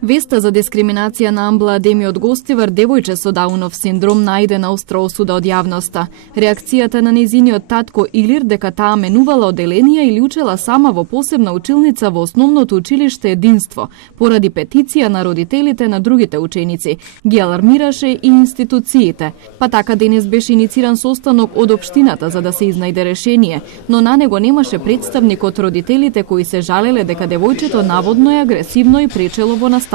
Веста за дискриминација на Амбла Адемиот Гостивар, девојче со Даунов синдром, најде на остра осуда од јавноста. Реакцијата на нејзиниот татко Илир дека таа менувала оделенија или учела сама во посебна училница во основното училиште Единство, поради петиција на родителите на другите ученици, ги алармираше и институциите. Па така денес беше инициран состанок од општината за да се изнајде решение, но на него немаше представник од родителите кои се жалеле дека девојчето наводно е агресивно и пречело во наставата.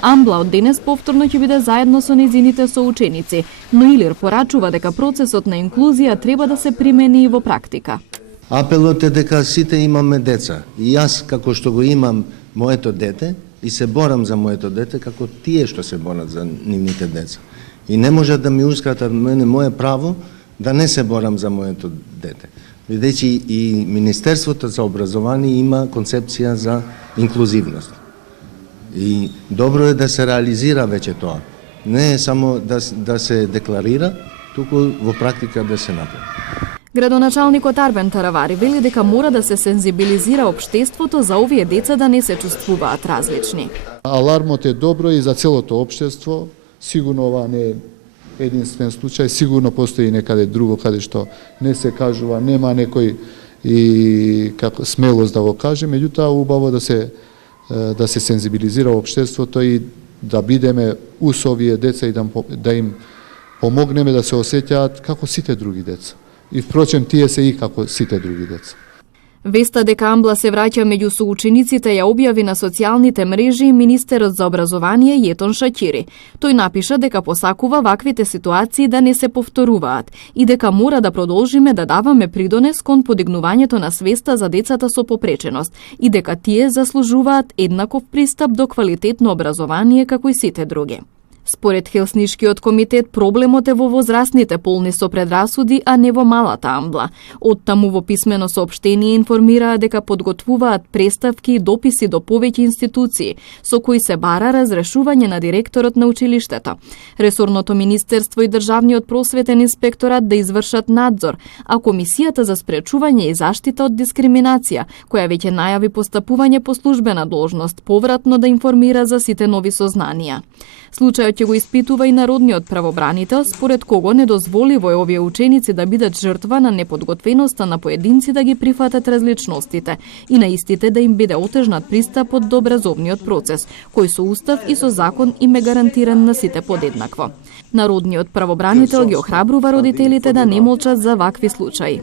Амбла од денес повторно ќе биде заедно со нејзините соученици, но Илир порачува дека процесот на инклузија треба да се примени и во практика. Апелот е дека сите имаме деца. И јас, како што го имам моето дете, и се борам за моето дете, како тие што се борат за нивните деца. И не може да ми ускратат мене мое право да не се борам за моето дете. Бидејќи и Министерството за образование има концепција за инклузивност. И добро е да се реализира веќе тоа. Не е само да се декларира, туку во практика да се направи. Градоначалникот Арбен Таравари вели дека мора да се сензибилизира општеството за овие деца да не се чувствуваат различни. Алармот е добро и за целото општество. Сигурно ова не е единствен случај, сигурно постои некаде друго каде што не се кажува, нема некој и како смелост да го каже, меѓутоа убаво да се сензибилизира општеството и да бидеме ус овие деца и да им помогнеме да се осеќаат како сите други деца. И впрочем, тие се и како сите други деца. Веста дека Амбла се враќа меѓу соучениците ја објави на социјалните мрежи министерот за образование Јетон Шакири. Тој напиша дека посакува ваквите ситуации да не се повторуваат и дека мора да продолжиме да даваме придонес кон подигнувањето на свеста за децата со попреченост и дека тие заслужуваат еднаков пристап до квалитетно образование како и сите други. Според Хелснишкиот комитет, проблемот е во возрастните полни со предрасуди, а не во малата Амбла. Оттаму во писмено соопштение информираа дека подготвуваат преставки и дописи до повеќе институции, со кои се бара разрешување на директорот на училиштето. Ресорното министерство и Државниот просветен инспекторат да извршат надзор, а Комисијата за спречување и заштита од дискриминација, која веќе најави постапување по службена должност, повратно да информира за сите нови сознанија. Случајот ќе го испитува и народниот правобранител, според кого недозволиво е овие ученици да бидат жртва на неподготвеноста на поединци да ги прифатат различностите и на истите да им биде отежнат пристапот до образовниот процес, кој со устав и со закон им е гарантиран на сите подеднакво. Народниот правобранител ги охрабрува родителите да не молчат за вакви случаи.